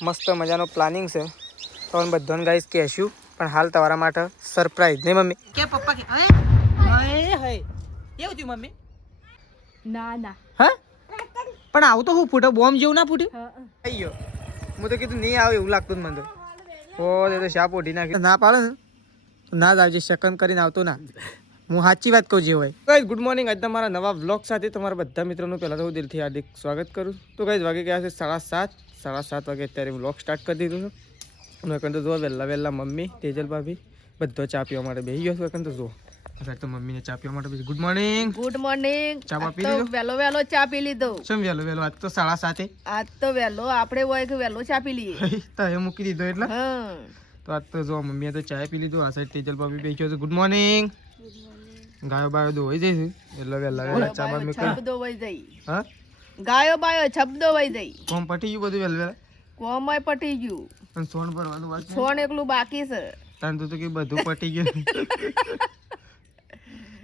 મસ્ત મજાનો પ્લાનિંગ છે. તો બધાને ગાઈસ કહેશું, પણ હાલ તમારા માટે સરપ્રાઈઝ નહીં મમ્મી. કે પપ્પા કે હે હે કેવું થયું મમ્મી? ના ના હા પણ આવું તો હું ફૂટો બોમ્બ જેવું ના ફૂટ્યું? અయ్యో હું તો કીધું નહીં આવે એવું લાગતું મને તો. ઓ એ તો શા પોટી નાખી ના પાડે ને ના જ આવજે, સેકન્ડ કરીને આવતો ના. હું સાચી વાત કહું જે હોય. Guys good morning. આજ તમારા નવા વ્લોગ સાથે તમારા બધા મિત્રોનું પહેલાં તો હું દિલથી હાર્દિક સ્વાગત કરું. તો ગાઈસ વાગે ગયા છે 7:30 વાગે અત્યારે વ્લોગ સ્ટાર્ટ કરી દીધું છે. અને એકન તો જો વહેલા મમ્મી તેજલ ભાભી બધો ચા પીવા માટે બેસી ગયો છું. એકન તો જો તો મમ્મીને ચા પીવા માટે બેસી. Good morning. Good morning. ચા પી લીધો? વેલો ચા પી લીધો. શું વેલો આજ તો 7:30? આજ તો વેલો આપણે હોય કે વેલો ચા પી લઈએ. તો એ મૂકી દીધો એટલે. હા તો આજ તો જો મમ્મીએ તો ચા પી લીધું. આ સાઈડ તેજલ ભાભી બેસી ગયો છે. Good morning. ગાયો બાયો દોવાઈ જાય છે એટલે વહેલા ચા બા મૂકી. છબ દોવાઈ જાય. હા ગાયો બાયો છબ દોવાઈ જાય. કોમ પટી ગયું બધું વહેલા? કોમય પટી ગયું. અને સોન ભરવાનું વાત છે. સોન એકલું બાકી છે. તાન તો કે બધું પટી ગયું.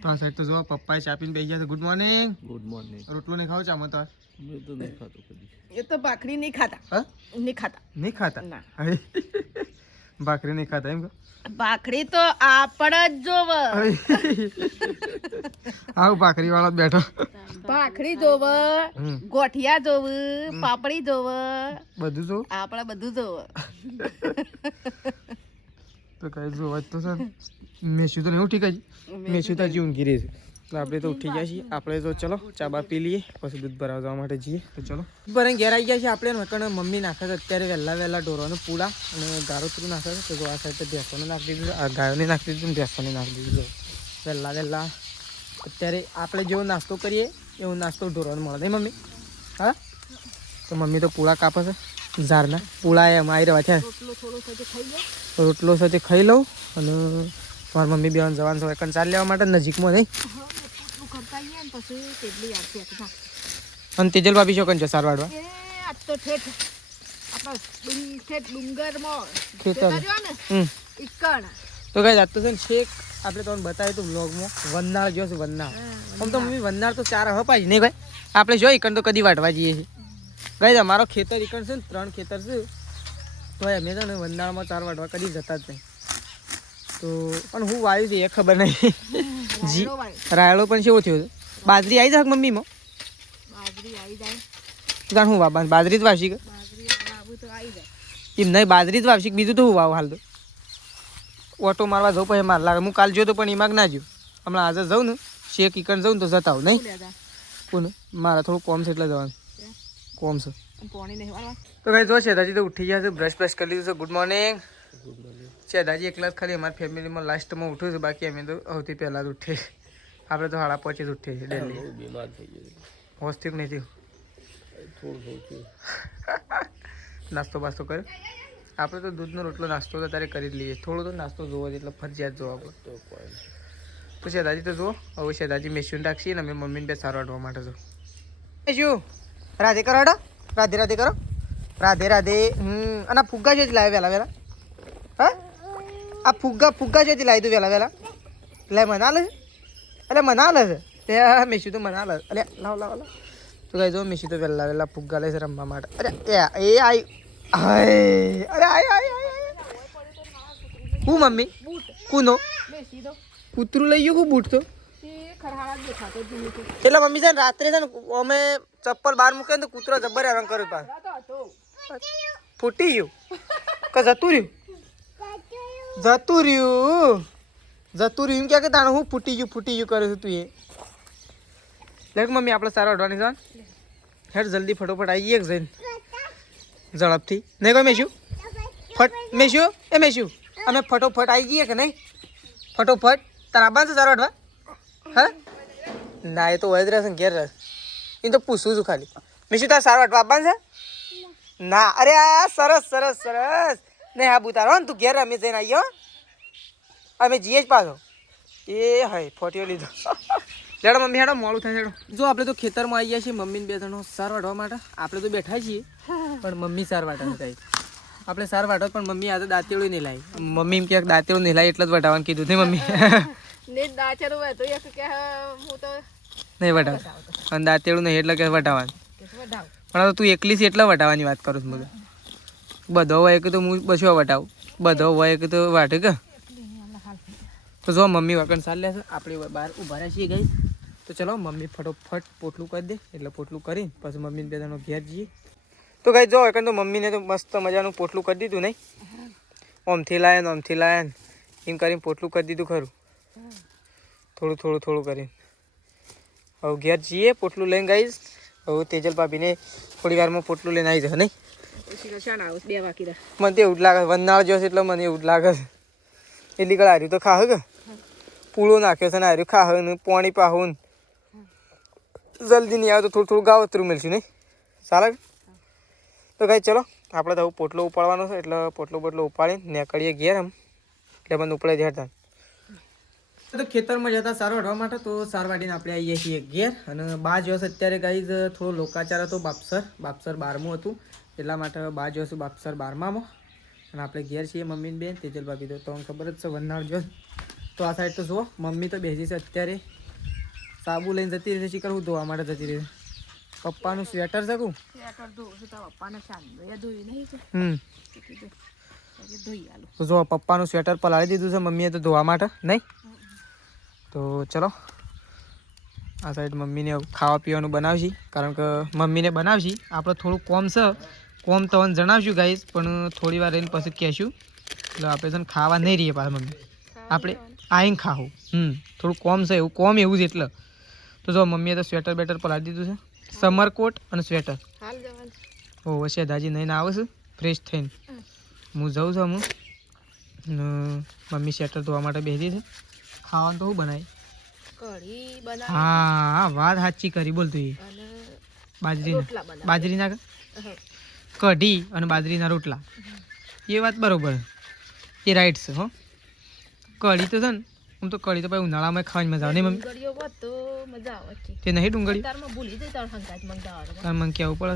તો આ સાઈડ તો જો પપ્પાએ ચા પીને બેસી ગયા છે. Good morning. Good morning. રોટલો નહીં ખાવ ચામાં તો? મેં તો નહીં ખાતો કદી. એ તો ભાખરી નહીં ખાતા. હા નહીં ખાતા. નહીં ખાતા? ના. ભાખરી નહીં ખાતા એમ કે? ભાખરી તો આપણે જ જોવ. આવું ભાખરી વાળો બેઠો. ભાખરી જોવ, ગોઠિયા જોવ, પાપડી જોવ, બધું જો આપણે બધું જોવ. તો કઈ જોવા જ તો સર મેસુ તો નહીં ઠીક જ. મેસુ તો હજી ઊંઘી રહી છે. તો આપણે તો ઉઠી ગયા છીએ. આપણે તો ચલો ચા બા પી લઈએ પછી દૂધ ભરાવા જવા માટે જઈએ. તો ચલો બરાબર ઘેર આવી ગયા છે આપણે. નકણ મમ્મી નાખે છે અત્યારે વહેલા ઢોરવાનું પૂળા અને ગારો થોડું નાખે છે. તો આ સાઈડ ભેંસોને નાખી દીધું, આ ગાયોને નાખી દીધું, ભેંસોને નાખી દીધું. વહેલા અત્યારે આપણે જેવો નાસ્તો કરીએ એવો નાસ્તો ઢોરવાનો મળે નહીં મમ્મી? હા તો મમ્મી તો પૂળા કાપે છે. ઝારના પૂળા એમ આવી રહ્યા છે. રોટલો સાથે ખાઈ લઉં અને મારી મમ્મી બેન જવાનું છે એકન ચાલ લેવા માટે નજીકમાં નહીં. અને તેજલ ભાભી શું કંઈ છે સાર વાળવા? તો કઈ જાત તો છે ને છેક આપણે તમને બતાવ્યું હતું બ્લોગમાં વન્નાળ જો છે વન્નાળ. આમ તો મમ્મી વન્નાળ તો 4 હપાય નહીં ભાઈ. આપણે જો ઈકણ તો કદી વાટવા જઈએ છીએ. ગઈ અમારો ખેતર ઈકણ છે ને 3 ખેતર છે. તો અમે છે ને વન્નાળમાં 4 વાટવા કદી જતા જ નહીં. તો પણ હું વાયુ છે એ ખબર નહીં. જી રાયડો પણ કેવો થયો છે? બાજરી આવી જાય મમ્મીમાં? જાણ હું વાવ બાજરી જ વાવશી કે એમ નહીં? બાજરી જ વાવશી બીજું તો હું વાવ હાલ તો ઓટો મારવા જવું પછી માર લાગે. હું કાલ જોયો તો પણ એમાં ના જો. હમણાં આજે જાઉં ને શેક ઈકણ જાઉં ને તો જતા આવું નહીં. કોને મારા થોડું કોમ છે એટલે જવાનું કોમ છે. તો કઈ જો છે દાદી તો ઉઠી ગયા છે, બ્રશ કરી લીધું છે. Good morning. છે દાદી એકલા જ ખાલી અમારી ફેમિલીમાં લાસ્ટમાં ઉઠ્યું છે. બાકી અમે તો સૌથી પહેલાં જ ઉઠીએ. આપણે તો 5:30 જ ઉઠીએ છીએ ડેલી. બીમાર થઈ ગયો હોસ્ટિક નહીં થયું નાસ્તો બાસ્તો કર્યો. આપણે તો દૂધનો રોટલો નાસ્તો તો ત્યારે કરી જ લઈએ. થોડો તો નાસ્તો જોવો એટલે ફરજિયાત જોવા પડે. તો છે દાદી તો જુઓ હવે છે દાદી મેસ્યુન રાખીએ ને અમે મમ્મીને બે સારો વાટવા માટે જો મેસ્યુ રાધે કરો હડો. રાધે કરો. રાધે. અને આ ફુગ્ગા છે લાવે વહેલા હા આ ફુગ્ગા છે લાવી તું વહેલા એટલે મના લે એટલે મના લે છે તે મેસ્યુ તો મના લે. અરે લાવ તો કઈ જો મેસ્યુ તો વહેલા ફુગ્ગા લે છે રમવા માટે. અરે એ આઈ અરે હું મમ્મી કુનો કૂતરું લઈ ગયું બૂટ તો એટલે મમ્મી છે ને રાત્રે છે ને અમે ચપ્પલ બહાર મૂકે તો કૂતરો જબ્બર હેરાન કર્યું પાછું. ફૂટી ગયું કે જતું રહ્યું એમ કે તાણે હું ફૂટી ગયું કર્યું છે તું એ. લેખ મમ્મી આપણે સારા અડવાની છે હેડ જલ્દી ફટોફટ આવી ગઈ જઈને ઝડપથી નહીં કોઈ મેસ્યુ અમે ફટોફટ આવી ગઈએ કે નહીં? ફટોફટ તારા બાંધ સારો અડવા હા ના એ તો વધ રહેશે ને ઘેર રહેશે. એ તો પૂછું છું ખાલી. મેસ્યુ તારા સારો અડવા બાંધ છે ના? અરે આ સરસ નહીં હા બુતારો ને તું ઘેર અમે જઈને આવી અમે જઈએ જ પાછો. એ હય ફોટીઓ લીધો. લેડો મમ્મી હેડો મોડું થાય હેડો. જો આપણે તો ખેતરમાં આવી ગયા છીએ મમ્મીને 2 જણો સાર વાટવા માટે. આપણે તો બેઠા છીએ પણ મમ્મી સાર વાટા નથી આવી. આપણે સાર વાટો પણ મમ્મી આજે દાંતેડું નહીં લાવી. મમ્મી એમ ક્યાંક દાંતેડું નહીં લાવી એટલે જ વટાવવાનું કીધું નહીં મમ્મી? નહીં વટાવ અને દાંતેડું નહીં એટલે કે વટાવવાનું. પણ તું એકલી છે એટલે વટાવવાની વાત કરું છું બધું. બધો હોય કે તો હું બસો વટાવું, બધો હોય કે તો વાટે કે તો જો મમ્મી વગર સાલ લેશે, આપણે બહાર ઊભા રહ્યા છીએ ગઈ. તો ચલો મમ્મી ફટોફટ પોટલું કરી દે, એટલે પોટલું કરીને પછી મમ્મીને બે જણો ઘેર જઈએ. તો ગઈ જો એકન તો મમ્મીને તો મસ્ત મજાનું પોટલું કરી દીધું નહીં, ઓમથી લાયા ને એમ કરીને પોટલું કરી દીધું ખરું, થોડું કરીને. હવે ઘેર જઈએ પોટલું લઈને ગઈશ. હવે તેજલ ભાભીને થોડી વારમાં પોટલું લઈને આવી જશે નહીં. મને તો એવું જ લાગે વનાળ જોશે એટલે મને એવું જ લાગે છે. એટલી કળ હાર્યું તો ખાહ કે પૂળો નાખ્યો છે ને હાર્યું ખાહ ને પાણી પાહું જલ્દી નહીં આવે તો થોડું ગાવતરું મળશે નહીં ચાલે. તો કઈ ચલો આપણે તો પોટલો ઉપાડવાનો છે એટલે પોટલો ઉપાડીને નીકળીએ ઘેર એમ એટલે મને ઉપડે જતા. તો ખેતરમાં જતા સારો હટવા માટે તો સાર વાટીને આપણે આવીએ છીએ ઘેર. અને બા જોશ અત્યારે ગાઈઝ થોડો લોકાચાર હતો, બાપસર 12મું હતું એટલા માટે બા જોશ બાપસર 12મામાં. અને આપણે ઘેર છીએ મમ્મીને બેન તેજલ ભાભી તો તમને ખબર જ છે વનાળ જો. તો આ સાઈડ તો જુઓ મમ્મી તો બેસી છે અત્યારે સાબુ લઈને જતી રહેશે, શીખર હું ધોવા માટે જતી રહેશે. પપ્પાનું સ્વેટર છે કહું તો જો પપ્પાનું સ્વેટર પલાળી દીધું છે મમ્મીએ તો ધોવા માટે નહીં. તો ચલો આ સાઈડ મમ્મીને ખાવા પીવાનું બનાવશી, કારણ કે મમ્મીને બનાવશી. આપણે થોડું કોમ છે, કોમ તો જણાવશું ગાઈસ, પણ થોડી વાર રહીને પછી કહેશું. એટલે આપણે છે ને ખાવા નહીં રહીએ પાછા મમ્મી, આપણે આવીને ખાવું. થોડું કોમ છે, એવું જ એટલે. તો જો મમ્મીએ તો સ્વેટર બેટર પલાળી દીધું છે, સમર કોટ અને સ્વેટર. ઓ હશે દાજી નહીં આવે છે ફ્રેશ થઈને હું જાઉં છું. મમ્મી સ્વેટર ધોવા માટે બેસી છે. ખાવાનું તો શું બનાવી? હા વાત સાચી કરી બોલતું એ બાજરીના કઢી અને બાજરીના રોટલા, એ વાત બરોબર, એ રાઈટ છે. હો કઢી તો છે ને, આમ તો કઢી તો ભાઈ ઉનાળામાં ખાવાની મજા આવે નહીં મમ્મી? તે નહીં ડુંગળી મને કેવું પડે.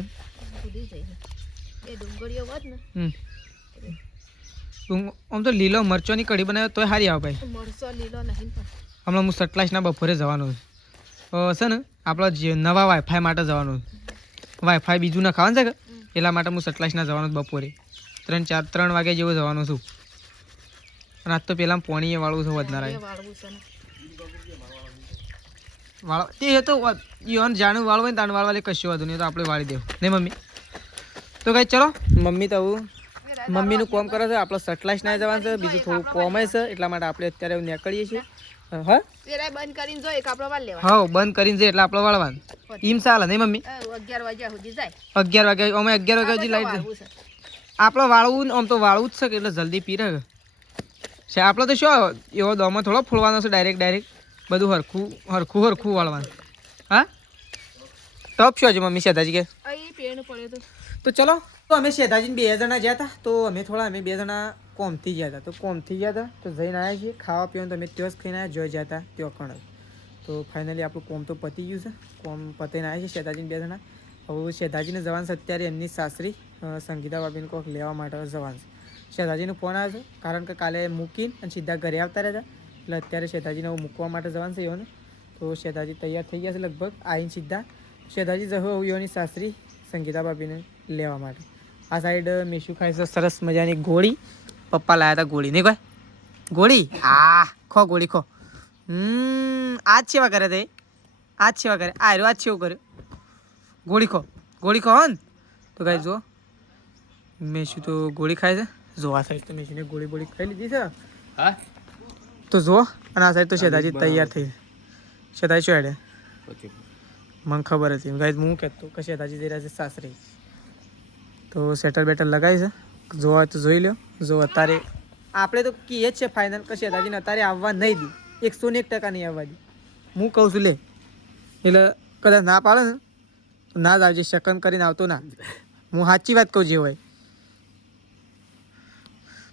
આમ તો લીલો મરચોની કઢી બનાવે તોય સારી આવે ભાઈ. હમણાં હું સટલાઈસના બપોરે જવાનું છે ને, આપણા નવા વાઈફાઈ માટે જવાનું. વાઈફાઈ બીજું ના ખાવાનું છે કે એટલા માટે હું સટલાઈસના જવાનું બપોરે 3 વાગે જેવું જવાનું છું. અને આજ તો પેલા પોણીએ વાળવું છે વધનારા વાળ તે તો યોન જાણું વાળવું હોય ને તાણ વાળવા કશું વધુ નહીં તો આપણે વાળી દેવું નહીં મમ્મી? તો કઈ ચલો મમ્મી તો મમ્મીનું કોમ કરે છે, આપણે સટલાઈસ ના જવાનું છે, બીજું થોડું કોમ છે એટલા માટે આપણે અત્યારે નીકળીએ છીએ. હા બંધ કરીને જોઈએ એટલે આપણે વાળવાનું એમ ચાલે નહીં મમ્મી? 11 વાગ્યા અમે 11 વાગ્યા સુધી લાઈટ આપણે વાળવું આમ તો વાળવું જ છે એટલે જલ્દી પીરે છે. આપણે તો શું એવો દોમાં થોડો ફોડવાનો છે, ડાયરેક્ટ બધું હરખું વાળવાનું. હા ટપ શું છે મમ્મી શેતાજી કે? તો ચલો તો અમે શેતાજીને 2 જણા ગયા હતા. તો અમે 2 જણા કોમથી ગયા હતા. તો જઈને આવ્યા છીએ. ખાવા પીવાનું તો અમે ત્યાં જ ખાઈને આવ્યા, જોઈ ગયા હતા ત્યાં કણ. તો ફાઇનલી આપણું કોમ તો પતી ગયું છે, કોમ પતીને આવ્યા છે શેતાજીને 2 જણા. હવે શેતાજીને જવાનું છે અત્યારે એમની સાસરી સંગીતા ભાભીને કોઈક લેવા માટે જવાનું છે. શેતાજીનો ફોન આવ્યો છે કારણ કે કાલે મૂકીને અને સીધા ઘરે આવતા રહ્યા એટલે અત્યારે શેતાજીને મૂકવા માટે જવાનું છે એઓને. તો શેતાજી તૈયાર થઈ ગયા છે લગભગ, આવીને સીધા શેતાજી જશે એઓની સાસરી સંગીતા ભાભીને લેવા માટે. આ સાઈડ મેશુ ખાય છે સરસ મજાની ગોળી. પપ્પા લાયા હતા ગોળી નહીં કોઈ ગોળી. ખો ગોળી ખો. આજ સેવા કરે તે, આજ સેવા કરે આજ સેવું કર્યું. ગોળી ખો હો ને. તો કાંઈ જો મેશુ તો ગોળી ખાય છે. જો આ સાઈડ તો મેશુને ગોળી ખાઈ લીધી છે. હા તો જો અને આ સાઈડ તો શેતાજી તૈયાર થઈ. શેતાજી શું હેડે મને ખબર હતી ગાઈઝ, હું કહેતો કે શેતાજી જઈ રહ્યા છે સાસરી. તો સેટર બેટર લગાવી છે, જોવા તો જોઈ લો. જો અત્યારે આપણે તો કહીએ જ છે ફાઇનલ કે શેતાજીને અત્યારે આવવા નહીં દી, 101% નહીં આવવા દી. હું કહું છું લે, એટલે કદાચ ના પાડે ને તો ના જ આવજે, સેકન્ડ કરીને આવતો ના. હું સાચી વાત કહું જે હોય.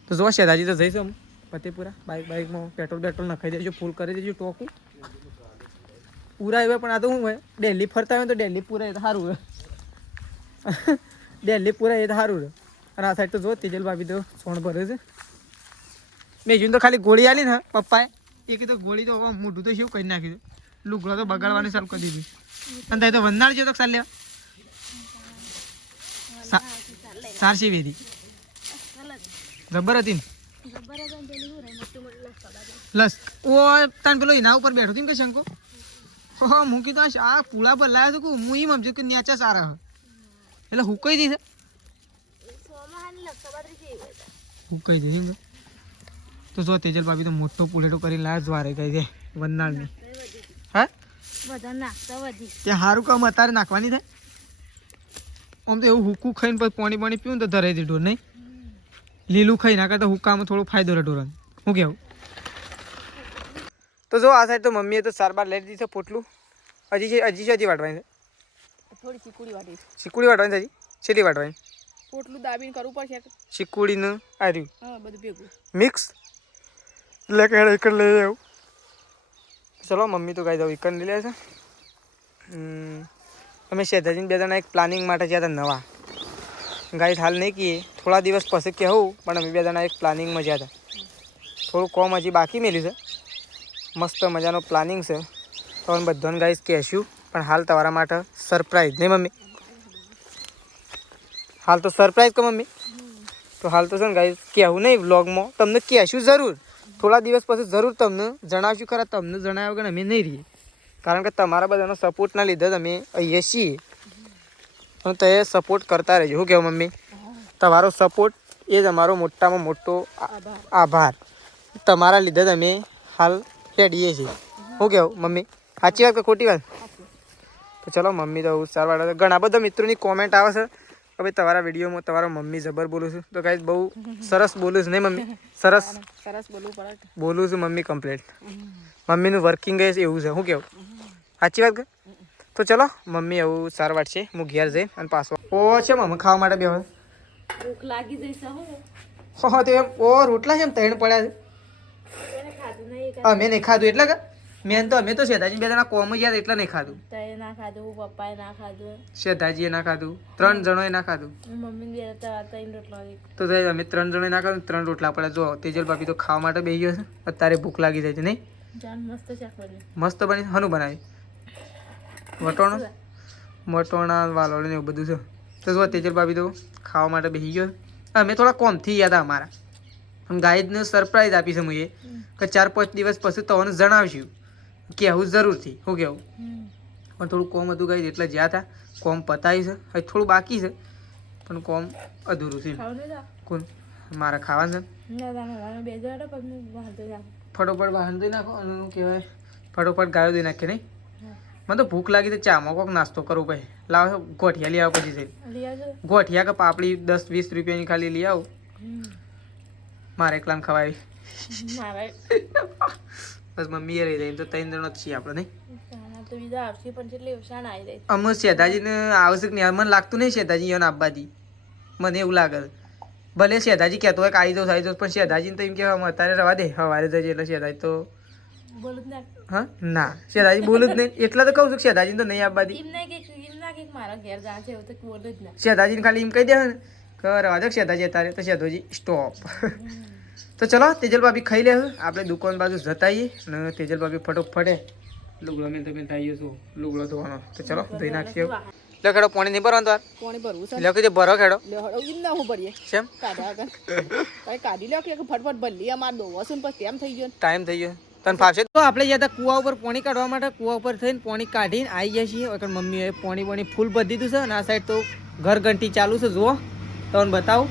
તો જો શેતાજી તો જઈશું હું ફતેપુરા, બાઇકમાં પેટ્રોલ નખાઈ દેજો, ફૂલ કરી દેજો ટોકું પૂરા હોય. પણ આ તો શું હોય, દિલ્હી ફરતા હોય તો દિલ્હી પૂરા એ તો સારું હોય. દિલ્હી પૂરા એ તો સારું રહે. અને આ સાઈડ તો જો તેજલ ભાભી તો સોણ ભરે છે. મેં જોઈને તો ખાલી ગોળી આલી ને પપ્પાએ, એ કીધું ગોળી તો મોઢું તો શું કરી નાખી દે, લુગડો તો બગાડવાનું ચાલુ કરી દીધું. અને ત્યાં તો વંદાળ જો તો ચાલ લેવા સારસી વેધી જબર હતી લસ ઓ તાન પેલો એના ઉપર બેઠો હતી કે શંકો હા હું કીધું આ પૂળા પર લાવ્યો તો હું એમ સમજ્યું કે નેચા સારા એટલે હુકાઈ દી છે હુકાઈ દીધી તો જો તેજલ ભાભી તો મોટો પુલેટો કરી લાવ દ્વારે ગઈ છે વંદાળની હા ત્યાં સારું કામ અત્યારે નાખવાની થાય આમ તો એવું હુકું ખાઈને પછી પાણી પીવું તો ધરાઈ દે ઢોર નહીં લીલું ખાઈ નાખે તો હુકામાં થોડો ફાયદો રહે ઢોરને શું કેવું તો જો આ સાઈડ તો મમ્મીએ તો સાર બાર લઈ દીધી છે પોટલું હજી વાટવાની છે થોડી ચીકુડી વાટી ચીકુડી વાટવાની છે હજી છેલ્લી વાટવાની પોટલું દાબીને કરવું પડશે ચીકુડીનું આર્યું હા બધું ભેગું મિક્સ એટલે કે એકડ લઈ આવું ચલો મમ્મી તો ગાઈ દઉં એકડ લઈ લે છે અમે શેધાજીને બે જણા એક પ્લાનિંગ માટે ગયા હતા નવા ગાઈડ હાલ નહીં કહીએ થોડા દિવસ પછી કહેવું પણ અમે બે જણા એક પ્લાનિંગમાં ગયા હતા થોડું કોમ હજી બાકી મેલ્યું છે મસ્ત મજાનો પ્લાનિંગ છે તો અમે બધાને ગાઈસ કહેશું પણ હાલ તમારા માટે સરપ્રાઈઝ નહીં મમ્મી હાલ તો સરપ્રાઈઝ કહો મમ્મી તો હાલ તો છે ને ગાઈસ કહેવું નહીં વ્લોગમાં તમને કહેશું જરૂર થોડા દિવસ પછી જરૂર તમને જણાવશું ખરા તમને જણાવ્યા વગર અમે નહીં રહીએ કારણ કે તમારા બધાનો સપોર્ટના લીધે જ અમે અહીંયા છીએ અને તે સપોર્ટ કરતા રહેજો શું કહેવું મમ્મી તમારો સપોર્ટ એ જ અમારો મોટામાં મોટો આભાર તમારા લીધે જ અમે હાલ રેડીએ છીએ શું કહેવું મમ્મી સાચી વાત કે ખોટી વાત તો ચલો મમ્મી તો સારવાર ઘણા બધા મિત્રોની કોમેન્ટ આવે છે કે ભાઈ તમારા વિડીયોમાં તમારા મમ્મી જબર બોલું છું તો કાંઈ બહુ સરસ બોલું છું નહીં મમ્મી સરસ બોલવું પડે બોલું છું મમ્મી કમ્પ્લીટ મમ્મીનું વર્કિંગ એવું છે શું કેવું સાચી વાત કે તો ચલો મમ્મી એવું સારવાર છે હું ઘેર જઈ અને પાછો ઓ છે મમ્મી ખાવા માટે બે ભૂખ લાગી જઈશે હો તો એમ ઓ રોટલા છે એમ ત્રણ પડ્યા છે અમે નહીં ખાધું એટલે કે મેન તો અમે તો શેતાજી બે જણા કોમ ગયા એટલે નહીં ખાધું ના ખાધું પપ્પાએ ના ખાધું શેતાજીએ ના ખાધું 3 જણોએ ના ખાધું મમ્મી ત્રણ રોટલા તો અમે 3 જણોએ ના ખાધું 3 રોટલા પડ્યા જો તેજલ ભાભી તો ખાવા માટે બેસી ગયો છે અત્યારે ભૂખ લાગી જાય છે નહીં મસ્ત શાક બન્યું મસ્ત બની હનું બનાવી મટોણા વાલોળ ને એવું બધું છે તો જો તેજલ ભાભી તો ખાવા માટે બેસી ગયો અમે થોડા કોમથી ગયા હતા અમારા ગાઈડને સરપ્રાઈઝ આપી છે હું કે 4-5 દિવસ પછી તમને જણાવશું કહેવું જરૂરથી શું કહેવું પણ થોડું કોમ હતું ગાઈ એટલે જ્યાં હતા કોમ પતાવી છે હવે થોડું બાકી છે પણ કોમ અધૂરું છે કોણ મારે ખાવાનું છે ફટોફટ વાહન દઈ નાખો અને શું કહેવાય ફટોફટ ગાયો દઈ નાખીએ નહીં મને તો ભૂખ લાગી તો ચામાં કોઈક નાસ્તો કરવો ભાઈ લાવો ગોઠિયા લઈ આવો પછી ગોઠિયા કે પાપડી 10-20 રૂપિયાની ખાલી લઈ આવો મારે એકલામ ખવાય બસ મમ્મી રહી જાય તો 3 જણ જ છીએ આપણે નહીં અમે શેધાજીને આવશે કે નહીં મને લાગતું નહીં શેધાજી એને આપવાથી મને એવું લાગે ભલે શેધાજી કહેતો હોય કે આવી જાઉં પણ શેધાજીને તો એમ કહેવામાં અત્યારે રવા દે સવારે જજે એટલે શેધાજી તો હા ના શેધાજી બોલું જ નહીં એટલે તો કહું છું શેધાજીને તો નહીં આપવાથી શેધાજીને ખાલી એમ કહી દે ને કે રવા દે શેધાજી અત્યારે તો શેધોજી સ્ટોપ તો ચલો તેજલ ભાભી ખાઈ લે આપણે દુકાન બાજુ જતાઈએ અને તેજલ ભાભી ફટોફટે લુગડો મેં તમે થઈ છું લુગડો ધોવાનો તો ચલો ધોઈ નાખીએ લે ખેડો પાણી નહીં ભરવાનું તાર પાણી ભરવું છે લે કે ભરો ખેડો ના હું ભરીએ કેમ કાઢી લો કે ફટફટ ભરલી અમાર દોવો છે પછી તેમ થઈ ગયો ટાઈમ થઈ ગયો તને ફાવશે તો આપણે ગયા હતા કુવા ઉપર પાણી કાઢવા માટે કુવા ઉપર થઈને પાણી કાઢીને આવી ગયા છીએ વખત મમ્મીએ પાણી ફૂલ ભરી દીધું છે અને આ સાઈડ તો ઘર ઘંટી ચાલુ છે જુઓ તમને બતાવું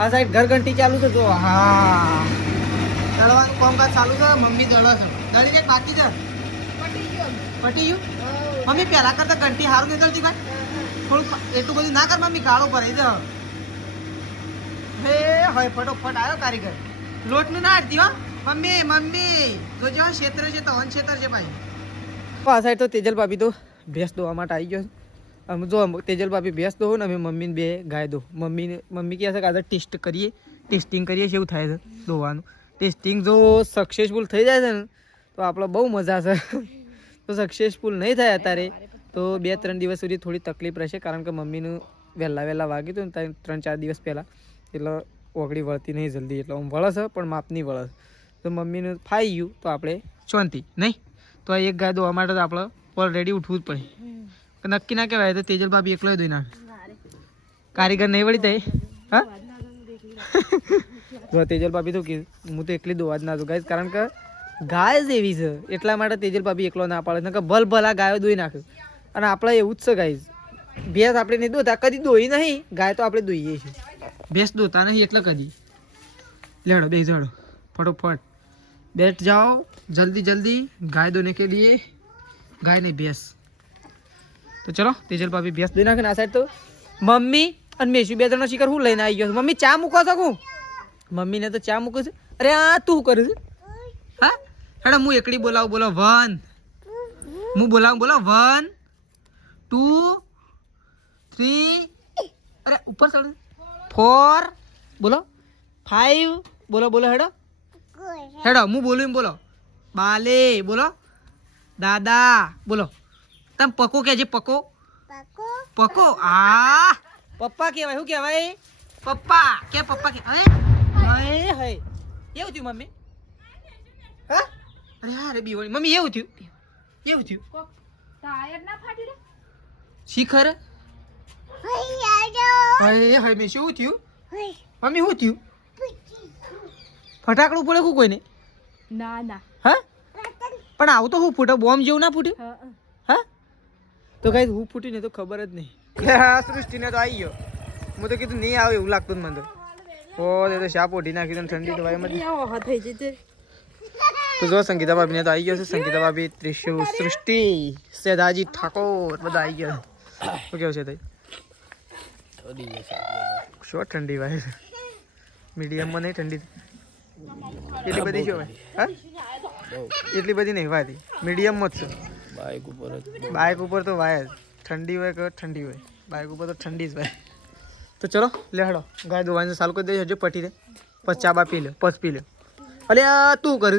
આ સાઈડ ઘર ઘંટી ચાલુ છે જુઓ હા દળવાનું કામકાજ ચાલુ છે મમ્મી દળે છે દળી ને બાકી છે પટી ગયું મમ્મી પહેલા કરતા ઘંટી સારું નહીં દળતી ભાઈ થોડું એટલું બધું ના કર મમ્મી ગાળો ભરાઈ દે હે હોય ફટોફટ આવ્યો કારીગર લોટનું ના હટતી હો મમ્મી જોજો ક્ષેત્ર છે તો ક્ષેત્ર છે ભાઈ આ સાઈડ તો તેજલ ભાભી તો ભેંસ દોવા માટે આવી ગયો અમે જો તેજલ ભાભી ભેંસ દો ને અમે મમ્મીને બે ગાય દો મમ્મી કહે છે કે આજે ટેસ્ટિંગ કરીએ છે એવું થાય છે દોવાનું ટેસ્ટિંગ જો સક્સેસફુલ થઈ જાય છે ને તો આપણે બહુ મજા છે તો સક્સેસફુલ નહીં થાય અત્યારે તો 2-3 દિવસ સુધી થોડી તકલીફ રહેશે કારણ કે મમ્મીનું વહેલા વાગી હતું ને 3-4 દિવસ પહેલાં એટલે ઓગળી વળતી નહીં જલ્દી એટલે આમ વળે છે પણ માપની વળે તો મમ્મીનું ફાઈ ગયું તો આપણે શાંતિ નહીં તો આ એક ગાય દોવા માટે તો આપણે ઓલરેડી ઉઠવું જ પડે નક્કી ના કહેવાય તો તેજલ ભાભી એકલો દોઈ નાખે કારીગર નહીં વળી થાય હા જો તેજલ ભાભી તો કીધું હું તો એકલી દોવા જ ના દઉં ગાઈસ, કારણ કે ગાય જ એવી છે એટલા માટે તેજલ ભાભી એકલો ના પાડે કે ભલ ભલા ગાયો દોઈ નાખે. અને આપણે એવું જ છે ગાઈસ, ભેંસ આપણે નહીં દોતા, કદી દોઈ નહીં. ગાય તો આપણે દોઈએ છીએ, ભેંસ દોતા નહીં એટલે કદી. લેડો બે જાડો फटाफट बैठ जाओ जल्दी जल्दी, गाय दोने के लिए. गाय नहीं भैंस. तो चलो तेजल भाभी भैंस देना के ना साइड. तो मम्मी અને મેશુ બે ત્રણ શિખર હું લઈને આવી ગયો. મમ્મી ચા મૂકો શકું? મમ્મીને તો ચા મૂકું છે. અરે આ તું કરું છે? હા હેડા હું એકલી બોલાવું. બોલો 1, હું બોલાવું. બોલો 1 2 3, અરે ઉપર ચડ. 4 બોલો. 5 બોલો. બોલો હેડો હેડો. હું બોલું એમ બોલો. બાલે બોલો. દાદા બોલો. તમે પકો કહેજે. પકો પકો. આ પપ્પા કહેવાય. શું કહેવાય? પપ્પા કે પપ્પા કે. હે હે એવું થયું મમ્મી? હા અરે હા રે બીવણી મમ્મી એવું થયું. ટાયર ના ફાટી રે શિખર હે હે મેં શું થયું મમ્મી? શું થયું? ફટાકડું પડે શું કોઈને? ના હા પણ આવું તો હું ફૂટે બોમ્બ જેવું ના ફૂટ્યું? હા તો કઈ હું ફૂટી ને તો ખબર જ નહીં. સૃષ્ટિને તો આવી ગયો. હું તો કીધું નહીં આવે એવું લાગતું મને તો. ઓ તે તો શાપ ઓઢી નાખી તો ઠંડી તો ભાઈ થઈ જશે. તો જો સંગીતા ભાભીને તો આવી ગયો છે. સંગીતા ભાભી, ત્રિશુ, સૃષ્ટિ, સેદાજી ઠાકોર બધા આવી ગયા. શું કેવું છે તઈ? શું ઠંડી ભાઈ? મીડિયમમાં નહીં ઠંડી એટલી બધી શું ભાઈ? હા એટલી બધી નહીં ભાઈ, મીડિયમમાં જ છે. બાઇક ઉપર તો ભાઈ ઠંડી હોય કે ઠંડી હોય, બાઇક ઉપર તો ઠંડી જ ભાઈ. તો ચલો લે હડો ગાય દોવાનું ચાલુ કરી દે. હજુ પટી દે પછી ચા બા પી લે પછી પી લે. અલે તું કર.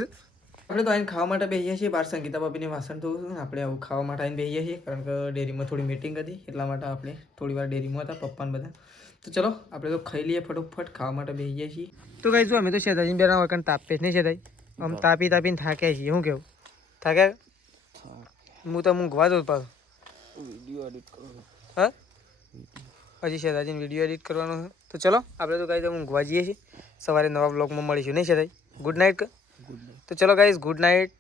આપણે તો આવીને ખાવા માટે બેસીએ છીએ. બહાર સંગીતા ભાભીને વાસણ ધોવું છું. આપણે આવું ખાવા માટે આવીને બેસીએ છીએ કારણ કે ડેરીમાં થોડી મીટિંગ હતી એટલા માટે આપણે થોડી વાર ડેરીમાં હતા પપ્પાને બધા. તો ચલો આપણે તો ખાઈ લઈએ ફટોફટ. ખાવા માટે બેસીએ છીએ. તો કહીશું અમે તો શેતાજી બેના વખત તાપે જ નહીં શેતાઈ. આમ તાપીને થાક્યા છીએ. શું કેવું થાક્યા? હું તો ઊંઘવા દઉં પાછું. વિડીયો એડિટ કરવાનો. હા હજી શેતાજીને વિડીયો એડિટ કરવાનો છે. તો ચલો આપણે તો કાંઈ તો ઊંઘવા જઈએ છીએ. સવારે નવા બ્લોગમાં મળીશું નહીં શેતાઈ? Good night. તો ચલો ગાઈઝ ગુડ નાઇટ.